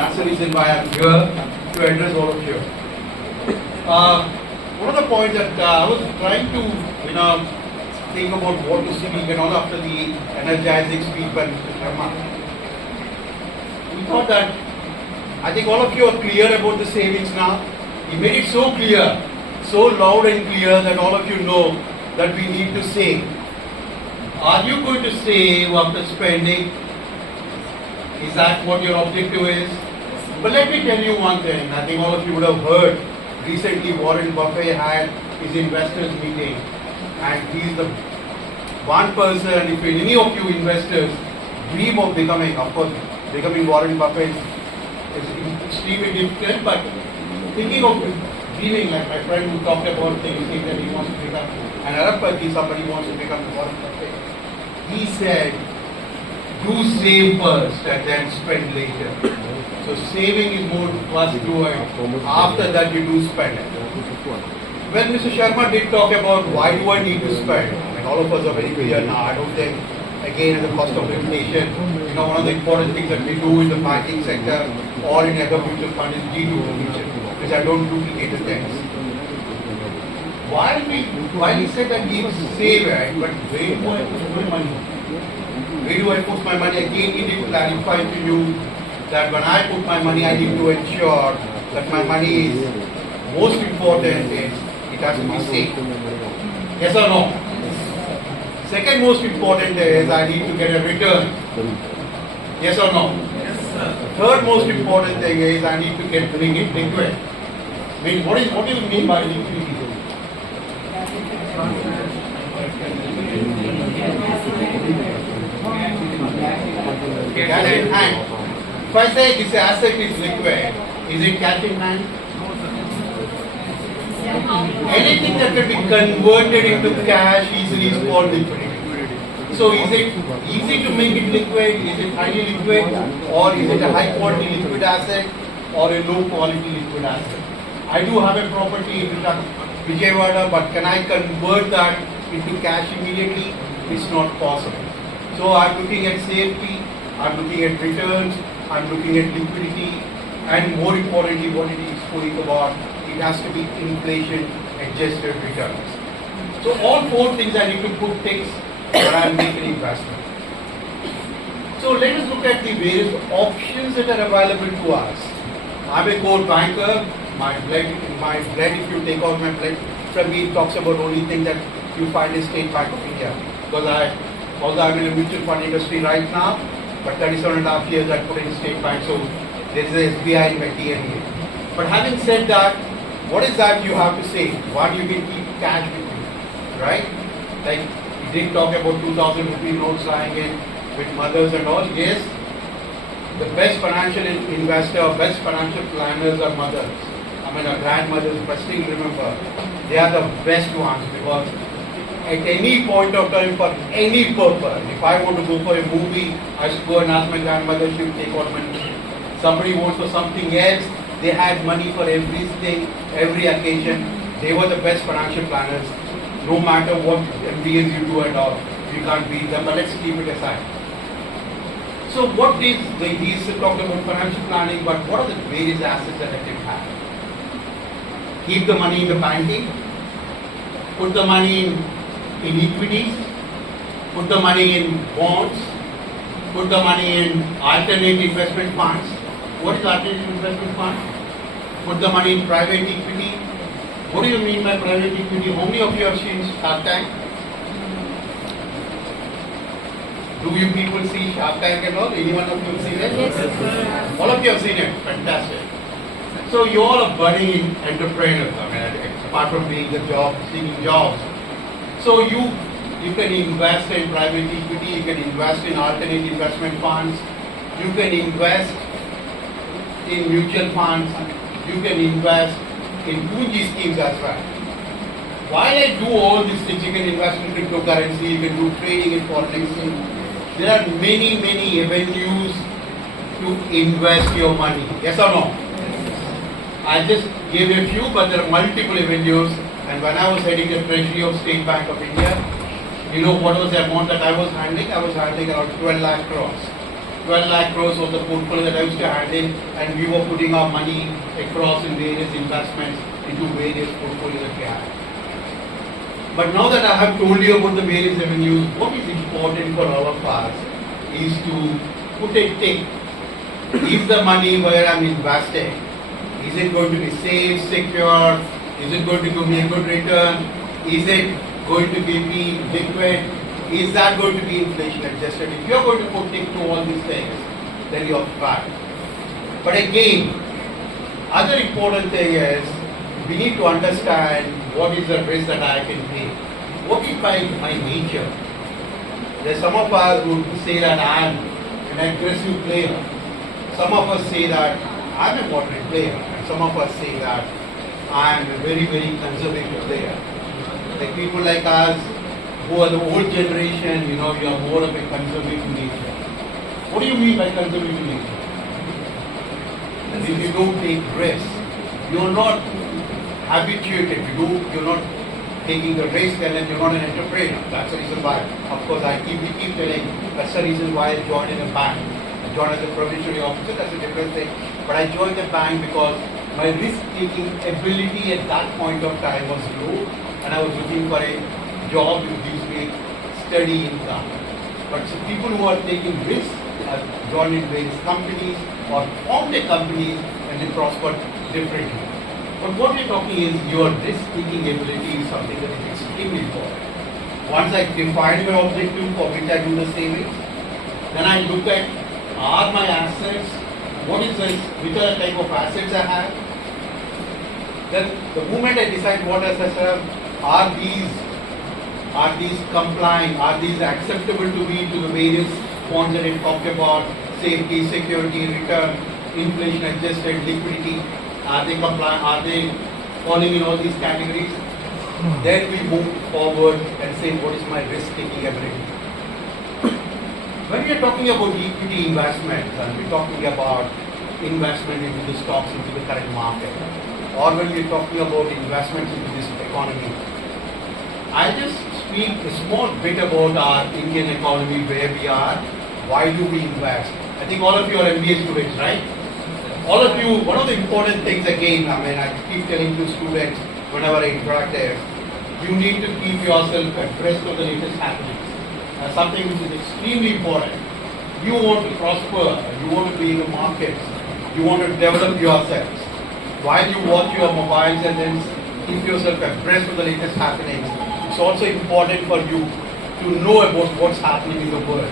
that's the reason why I'm here to address all of you. One of the points that I was trying to, think about what to speak and all after the energizing speech by Mr. Sharma. We thought that I think all of you are clear about the savings now. He made it so clear, so loud and clear that all of you know that we need to save. Are you going to save after spending? Is that what your objective is? But let me tell you one thing. I think all of you would have heard recently Warren Buffett had his investors meeting, and he's the one person, if any of you investors dream of becoming, of course, becoming Warren Buffett is extremely difficult, but thinking of dreaming, like my friend who talked about things that he wants to become, and Arapati, somebody wants to become Warren Buffett, he said, do save first and then spend later. So saving is more first do it. After that you do spend it. When Mr. Sharma did talk about why do I need to spend, I mean all of us are very clear now. I don't think, again, at the cost of inflation, one of the important things that we do in the banking sector or in other mutual funds is deduplication, which I don't duplicate the things. While he said that he save it, but where do I put my money? Where do I put my money? Again, he did clarify to you that when I put my money, I need to ensure that my money is, most important is, it has to be safe. Yes or no? Second most important is, I need to get a return. Yes or no? Yes, sir. Third most important thing is, I need to bring it liquid. I mean, what do you mean by liquidity? Cash in hand. If I say this asset is liquid, is it cash in hand? Anything that can be converted into cash easily is called liquidity. So is it easy to make it liquid? Is it highly liquid? Or is it a high quality liquid asset or a low quality liquid asset? I do have a property in Vijayawada, but can I convert that into cash immediately? It's not possible. So I'm looking at safety, I'm looking at returns, I'm looking at liquidity, and more importantly, what it is going about, it has to be inflation adjusted returns. So all four things I need to put ticks when I make an investment. So let us look at the various options that are available to us. I'm a core banker. My blood, if you take out my blood from me, it talks about only thing that you find in State Bank of India. Because although I'm in the mutual fund industry right now, but 37.5 years I put in State Bank, so there is a SBI in my DNA. But having said that, what is that you have to say? What you can keep cash with you, right? Like we did talk about 2,000 rupee notes lying in with mothers and all. Yes, the best financial investor, best financial planners are mothers. I mean, our grandmothers, but still remember, they are the best ones because at any point of time, for any purpose, if I want to go for a movie, I should go and ask my grandmother, she will take out money. Somebody wants for something else, they had money for everything, every occasion. They were the best financial planners, no matter what MBAs you do and all. You can't beat them, but let's keep it aside. So what is he's talking about financial planning, but what are the various assets that I can have? Keep the money in the banking, put the money in equities, put the money in bonds, put the money in alternate investment funds. What is alternate investment fund? Put the money in private equity. What do you mean by private equity? How many of you have seen Shark Tank? Do you people see Shark Tank and all? Any one of you have seen it? Yes. All of you have seen it. Fantastic. So you all are budding entrepreneurs. I mean, apart from being the job, seeking jobs. So you can invest in private equity, you can invest in alternate investment funds, you can invest in mutual funds, you can invest in Punji schemes as well. While I do all these things, you can invest in cryptocurrency, you can do trading in foreign exchange. There are many avenues to invest your money. Yes or no? I just gave a few, but there are multiple avenues. And when I was heading the treasury of State Bank of India, you know what was the amount that I was handling? I was handling around 12 lakh crores. 12 lakh crores was the portfolio that I used to handle, and we were putting our money across in various investments into various portfolios that we had. But now that I have told you about the various revenues, what is important for all of us is to put a tick. Is the money where I'm investing, is it going to be safe, secure? Is it going to give me a good return? Is it going to give me liquid? Is that going to be inflation adjusted? If you're going to put tick to all these things, then you're fine. But again, other important thing is we need to understand what is the risk that I can take. What is my nature? There's some of us who say that I'm an aggressive player. Some of us say that I'm a moderate player. And some of us say that I'm a very, very conservative player. Like people like us who are the old generation, you are more of a conservative nature. What do you mean by conservative nature? If you don't take risks, you're not habituated, you're not taking the risk, and then you're not an entrepreneur. That's the reason why. Of course, we keep telling that's the reason why I joined in a bank. I joined as a provisionary officer, that's a different thing. But I joined the bank because my risk-taking ability at that point of time was low, and I was looking for a job which gives me steady income. But so people who are taking risks have joined in various companies or formed a company and they prosper differently. But what we're talking is your risk-taking ability is something that is extremely important. Once I define my objective for which I do the savings, then I look at are my assets, what is this, which are the type of assets I have. Then the moment I decide what assets I have, are these complying, are these acceptable to me to the various points that I talked about, safety, security, return, inflation adjusted, liquidity. Are they compliant? Are they falling in all these categories? Then we move forward and say what is my risk-taking ability. When we are talking about equity investments and we're talking about investment into the stocks, into the current market, or when we're talking about investments into this economy, I just speak a small bit about our Indian economy, where we are, why do we invest. I think all of you are MBA students, right? All of you, one of the important things again, I keep telling to students whenever I interact there, you need to keep yourself abreast of the latest happenings. Something which is extremely important. You want to prosper, you want to be in the markets, you want to develop yourselves. While you watch your mobiles and then keep yourself abreast of the latest happenings, it's also important for you to know about what's happening in the world.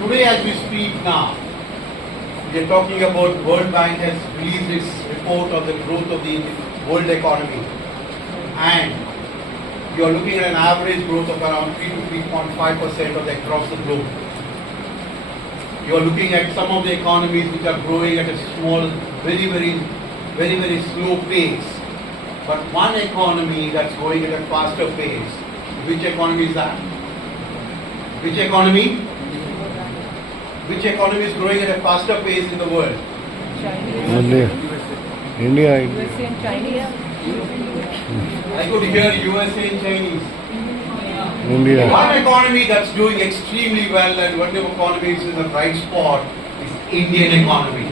Today as we speak now, we are talking about World Bank has released its report on the growth of the world economy, and you are looking at an average growth of around 3 to 3.5% across the globe. You are looking at some of the economies which are growing at a small, very slow pace. But one economy that's growing at a faster pace, which economy is that? Which economy? Which economy is growing at a faster pace in the world? India. India. USA and China. I could hear USA and Chinese. India. One economy that's doing extremely well and one economy is in the bright spot is Indian economy.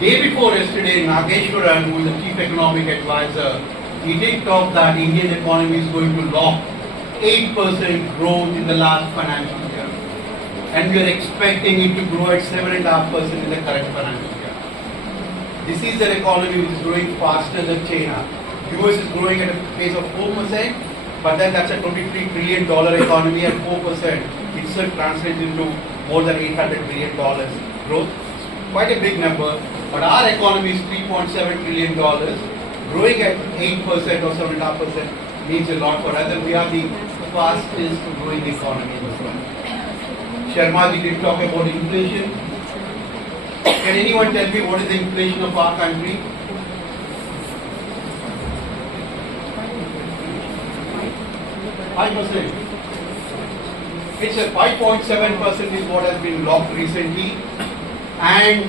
Day before yesterday, Nageshwaran, who is the chief economic advisor, he did talk that Indian economy is going to lock 8% growth in the last financial year. And we are expecting it to grow at 7.5% in the current financial year. This is an economy which is growing faster than China. US is growing at a pace of 4%, but then that's a $23 trillion economy at 4%. It still translates into more than $800 billion growth. Quite a big number, but our economy is $3.7 trillion, growing at 8% or 7.5% means a lot for us, and we are the fastest growing economy in the world. Sharma ji did talk about inflation. Can anyone tell me what is the inflation of our country? It's a 5.7% is what has been locked recently. And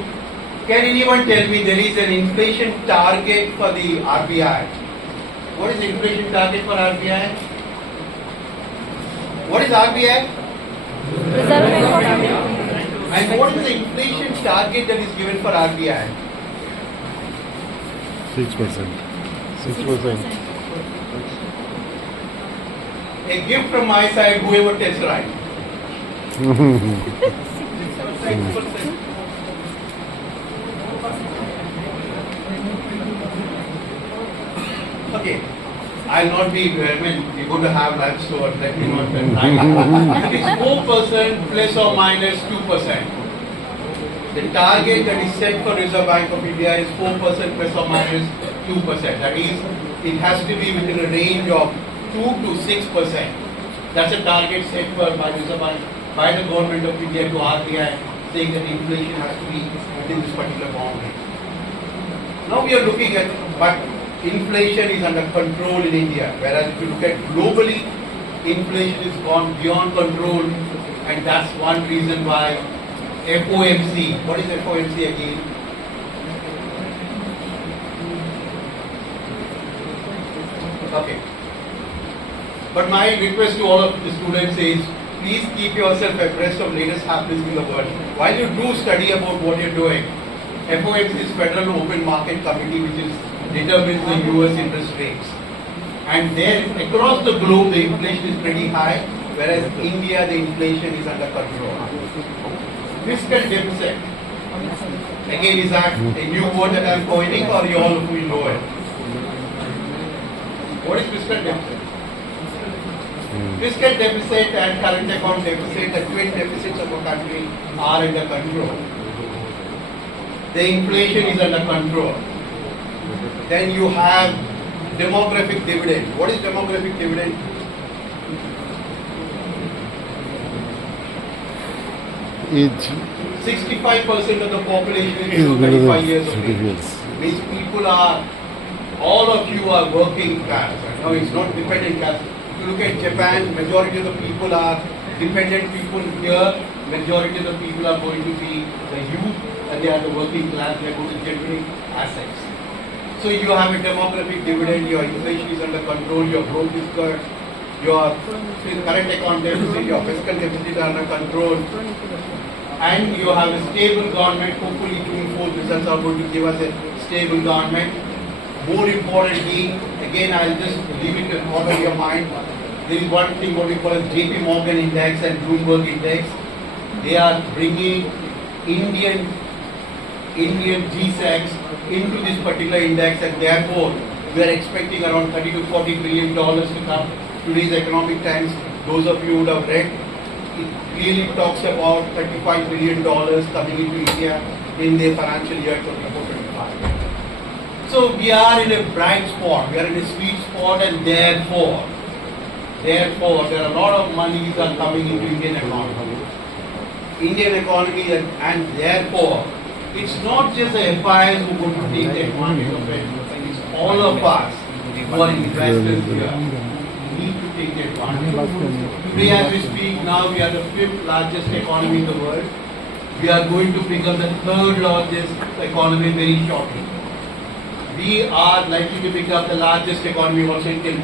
can anyone tell me there is an inflation target for the RBI? What is the inflation target for RBI? What is RBI? Reserve Bank of India. And what is the inflation target that is given for RBI? 6%. 6%. A gift from my side, whoever tells right. 6%. Okay. I'll not be, I mean, we're going to have lunch, so let me not tell It is 4% plus or minus 2%. The target that is set for Reserve Bank of India is 4% plus or minus 2%. That is, it has to be within a range of 2 to 6%. That's a target set for by Reserve Bank, by the government of India to RBI, saying that inflation has to be within this particular boundary. Now we are looking at, but inflation is under control in India, whereas if you look at globally, inflation is gone beyond control, and that's one reason why FOMC, what is FOMC again? Okay. But my request to all of the students is, please keep yourself abreast of latest happenings in the world. While you do study about what you're doing, FOMC is Federal Open Market Committee, which is determines the US interest rates. And there, across the globe, the inflation is pretty high, whereas India, the inflation is under control. Fiscal deficit. Again, is that a new word that I'm coining, or you all will know it? What is fiscal deficit? Fiscal deficit and current account deficit, the twin deficits of a country, are under control. The inflation is under control. Then you have demographic dividend. What is demographic dividend? Each 65% of the population is is below below 35 years the of age. certificates. Means people are, all of you are working class. No, it's not dependent class. If you look at Japan, majority of the people are dependent people here. Majority of the people are going to be the youth, and they are the working class. They are going to generate assets. So you have a demographic dividend, your inflation is under control, your growth is good, your current account deficit, your fiscal deficit are under control, and you have a stable government. Hopefully June 4th results are going to give us a stable government. More importantly, again I'll just leave it in order of your mind. There is one thing what we call as JP Morgan Index and Bloomberg Index. They are bringing Indian GSECs into this particular index, and therefore we are expecting around 30 to 40 billion dollars to come. Today's Economic Times, those of you would have read, it really talks about 35 billion dollars coming into India in the financial year 24-25. So we are in a bright spot, we are in a sweet spot, and therefore there are a lot of monies are coming into Indian economy. And therefore it's not just the FIs who are going to take the advantage of it. It's all of us who are investors here need to take the advantage. Today as we speak now, we are the 5th largest economy in the world. We are going to become the 3rd largest economy very shortly. We are likely to become the largest economy also. It can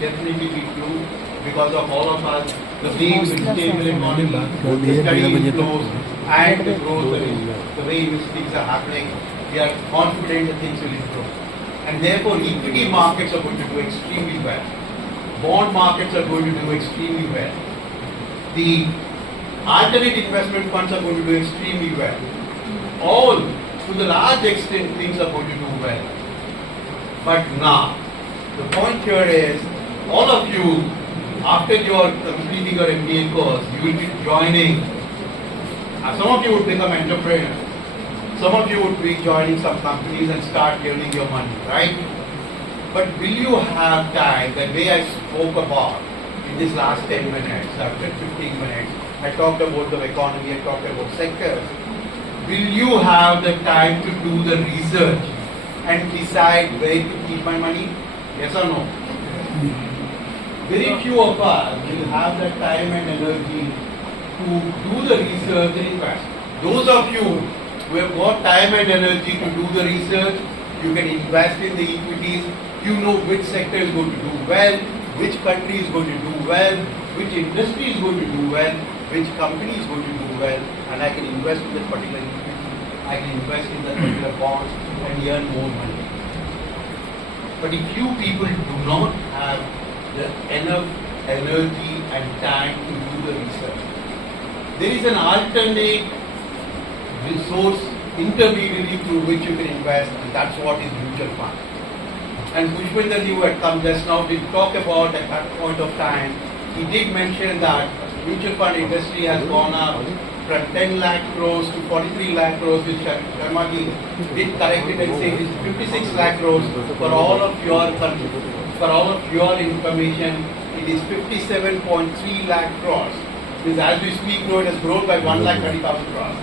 definitely be true because of all of us. The being with stable economy, the study inflows, and the growth, the way in which things are happening, we are confident that things will improve. And therefore, equity markets are going to do extremely well. Bond markets are going to do extremely well. The alternate investment funds are going to do extremely well. All, to the large extent, things are going to do well. But now, the point here is, all of you, after you are completing your MBA course, you will be joining. Some of you would become entrepreneurs. Some of you would be joining some companies and start earning your money, right? But will you have time, the way I spoke about in this last 10 minutes, after 15 minutes, I talked about the economy, I talked about sectors. Will you have the time to do the research and decide where to keep my money? Yes or no? Very few of us will have the time and energy to do the research and invest. Those of you who have got time and energy to do the research, you can invest in the equities. You know which sector is going to do well, which country is going to do well, which industry is going to do well, which company is going to do well, and I can invest in that particular equity, I can invest in that particular bonds and earn more money. But if you people do not have the enough energy and time to do the research, there is an alternate resource intermediary through which you can invest, and that's what is mutual fund. And Pushpinder ji, who had come just now, did talk about at that point of time. He did mention that mutual fund industry has gone up from 10 lakh crores to 43 lakh crores, which Sharma ji did correct it and say it is 56 lakh crores. For all of your information, it is 57.3 lakh crores. Because as we speak now, it has grown by 1 lakh 30,000 crores.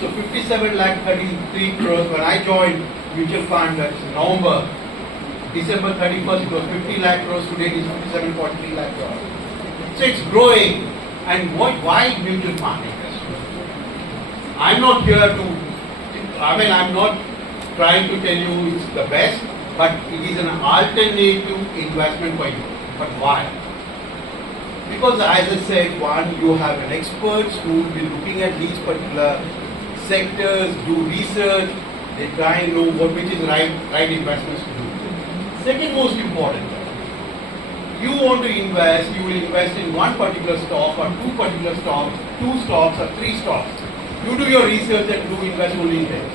So 57 lakh 33 crores. When I joined mutual fund, that's November, December 31st, it was 50 lakh crores. Today it is 57.3 lakh crores. So it's growing. And why mutual fund industry? I'm not here to, I'm not trying to tell you it's the best, but it is an alternative investment for you. But why? Because as I said, one, you have an experts who will be looking at these particular sectors, do research, they try and know which is right investments to do. Second most important, you want to invest, you will invest in one particular stock or two particular stocks, two stocks or three stocks. You do your research and do invest only in them.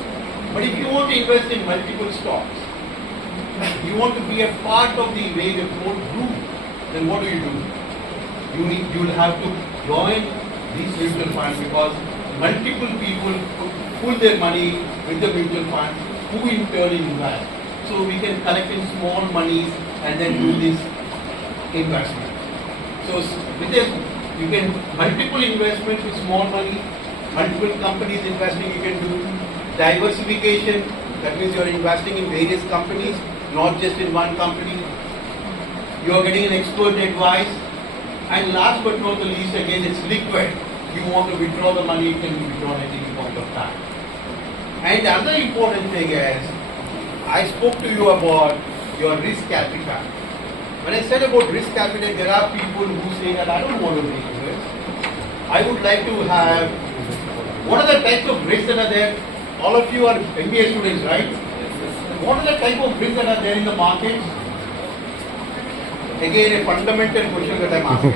But if you want to invest in multiple stocks, you want to be a part of the way the whole group, then what do? You will have to join these mutual funds because multiple people pull their money with the mutual fund who in turn invest. So we can collect in small monies and then do this investment. So with this, you can multiple investments with small money, multiple companies investing you can do. Diversification, that means you are investing in various companies, not just in one company. You are getting an expert advice. And last but not the least, again, it's liquid. You want to withdraw the money, it can be withdrawn at any point of time. And the other important thing is, I spoke to you about your risk appetite. When I said about risk appetite, there are people who say that I don't want to take risk. I would like to have, what are the types of risks that are there? All of you are MBA students, right? What are the type of risks that are there in the market? Again, a fundamental question that I'm asking.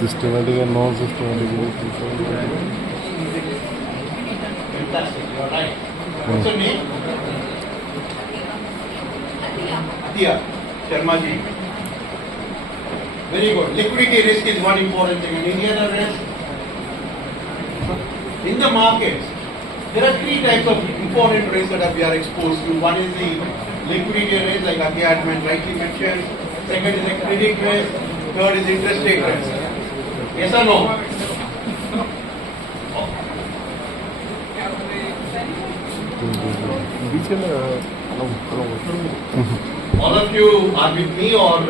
Systematic and non-systematic. Fantastic, you are right. What's your name? Atiya Sharma ji. Very good. Liquidity risk is one important thing. And any other risk? In the markets, there are three types of important risks that we are exposed to. One is the liquidity risk, like Atiya had rightly mentioned. Second is the credit risk. Third is interest rate risk. Yes or no? All of you are with me or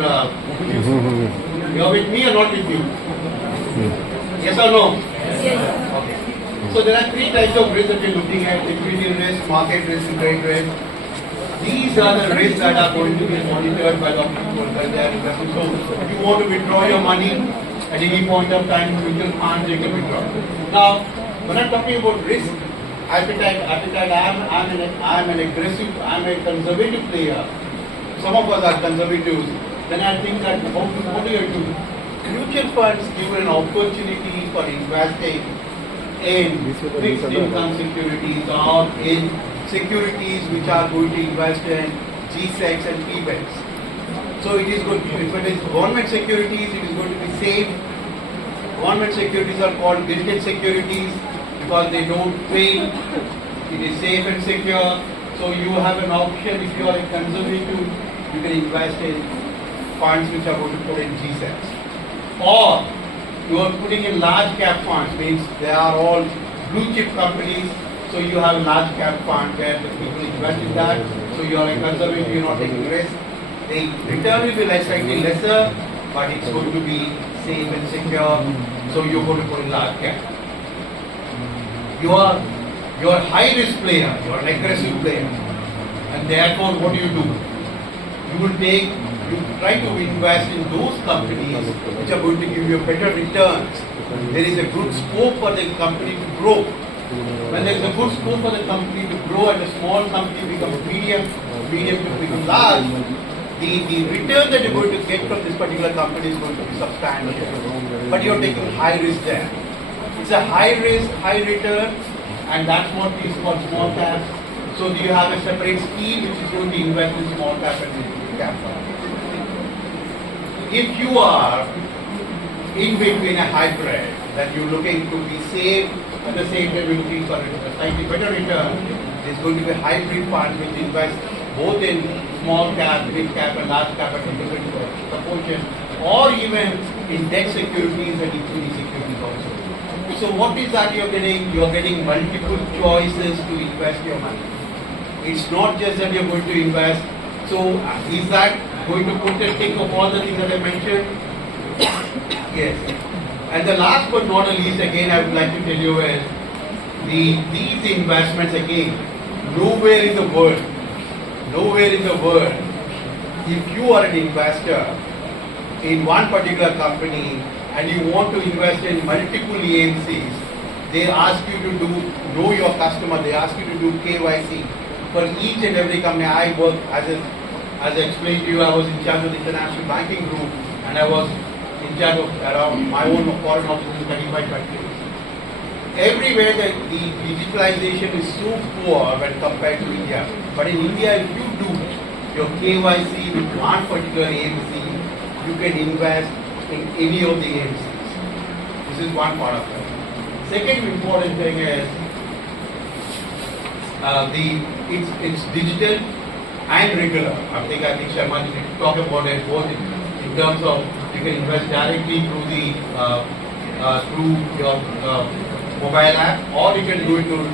you are with me or not with me? Yes or no? Yes. Okay. So there are three types of risks that we are looking at: liquidity risk, market risk, and trade risk. These are the risks that are going to be monitored by the people when they are investing. So if you want to withdraw your money at any point of time, mutual funds, you can withdraw. Now, when I'm talking about risk appetite, I'm an aggressive, I'm a conservative player. Some of us are conservatives. Then I think that what do you do? Mutual funds give an opportunity for investing in fixed income securities or in securities which are going to invest in G-Secs and P-Bets. So it is good. If it is government securities, it is going to be safe. Government securities are called gilded securities because they don't fail. It is safe and secure. So you have an option. If you are a conservative, you can invest in funds which are going to put in G-Secs. Or you are putting in large cap funds, means they are all blue chip companies. So you have a large cap fund where the people invest in that. So you are a conservative, you are not taking risk. The return will be slightly lesser, but it's going to be safe and secure. So you're going to put in large cap. You are a high risk player, you are an aggressive player. And therefore what do? You will take you try to invest in those companies which are going to give you better returns. There is a good scope for the company to grow. When there is a good scope for the company to grow and a small company becomes medium to become large, the return that you're going to get from this particular company is going to be substantial. But you're taking high risk there. It's a high risk, high return, and that's what is called small cap. So do you have a separate scheme which is going to invest in small cap and mid cap? If you are in between a hybrid, that you're looking to be safe, at the same time you're looking for a slightly better return, there's going to be a hybrid fund which invests both in small cap, mid cap and large cap at a different proportion, or even in debt securities and equity securities also. So what is that you're getting? You're getting multiple choices to invest your money. It's not just that you're going to invest. So is that going to put a tick of all the things that I mentioned? Yes. And the last but not the least, again, I would like to tell you is these investments again, nowhere in the world, if you are an investor in one particular company and you want to invest in multiple AMCs, they ask you to know your customer, they ask you to do KYC. For each and every company I work, as I explained to you, I was in charge of the international banking group and I was in charge of around my own foreign offices in 35 countries. Everywhere the digitalization is so poor when compared to India. But in India, if you do your KYC with one particular AMC, you can invest in any of the AMCs. This is one part of it. Second important thing is it's digital and regular. I think Sharma did talk about it both in terms of you can invest directly through your mobile app, or you can do it through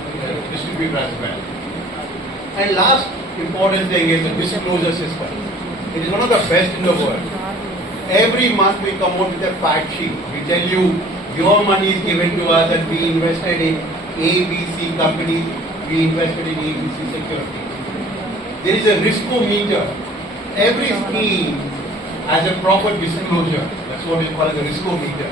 distributor as well. And last important thing is the disclosure system. It is one of the best in the world. Every month we come out with a fact sheet. We tell you your money is given to us and we invested in ABC companies, we invested in ABC securities. There is a riskometer. Every scheme has a proper disclosure. That's what we call as a riskometer.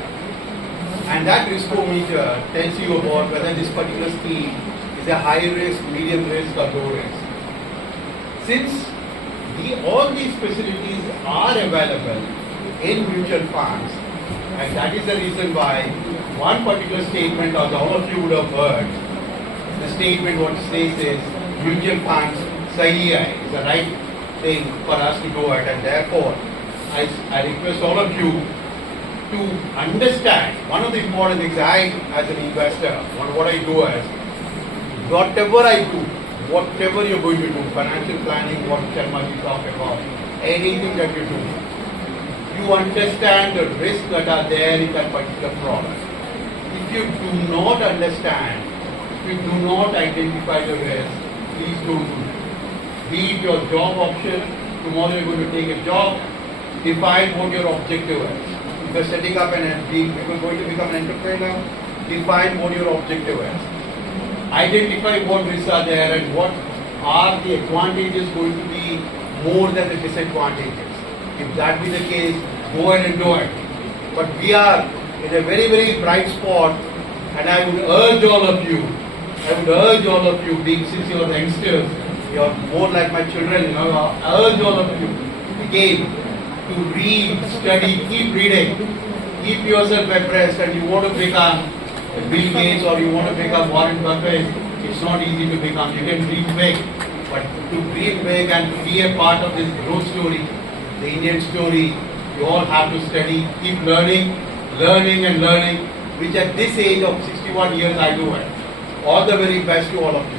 And that riskometer tells you about whether this particular scheme is a high risk, medium risk or low risk. Since all these facilities are available in mutual funds, and that is the reason why one particular statement, as all of you would have heard, the statement what it says is mutual funds sahi hai, is the right thing for us to do it, and therefore I request all of you to understand one of the important things I, as an investor, what I do is, whatever you're going to do, financial planning, what Sharma ji talked about, anything that you do, you understand the risks that are there in that particular product. If you do not understand, if you do not identify the risk, please don't do it. Be it your job option, tomorrow you're going to take a job, define what your objective is. If you're setting up if you're going to become an entrepreneur, define what your objective is. Identify what risks are there and what are the advantages going to be more than the disadvantages. If that be the case, go ahead and do it. But we are in a very, very bright spot, and I would urge all of you, since you are youngsters, you are more like my children, I urge all of you, again, to read, study, keep reading, keep yourself abreast, and you want to become Bill Gates or you want to become Warren Buffett, it's not easy to become. You can dream big, but to dream big and to be a part of this growth story, the Indian story, you all have to study, keep learning, which at this age of 61 years I do it. All the very best to all of you.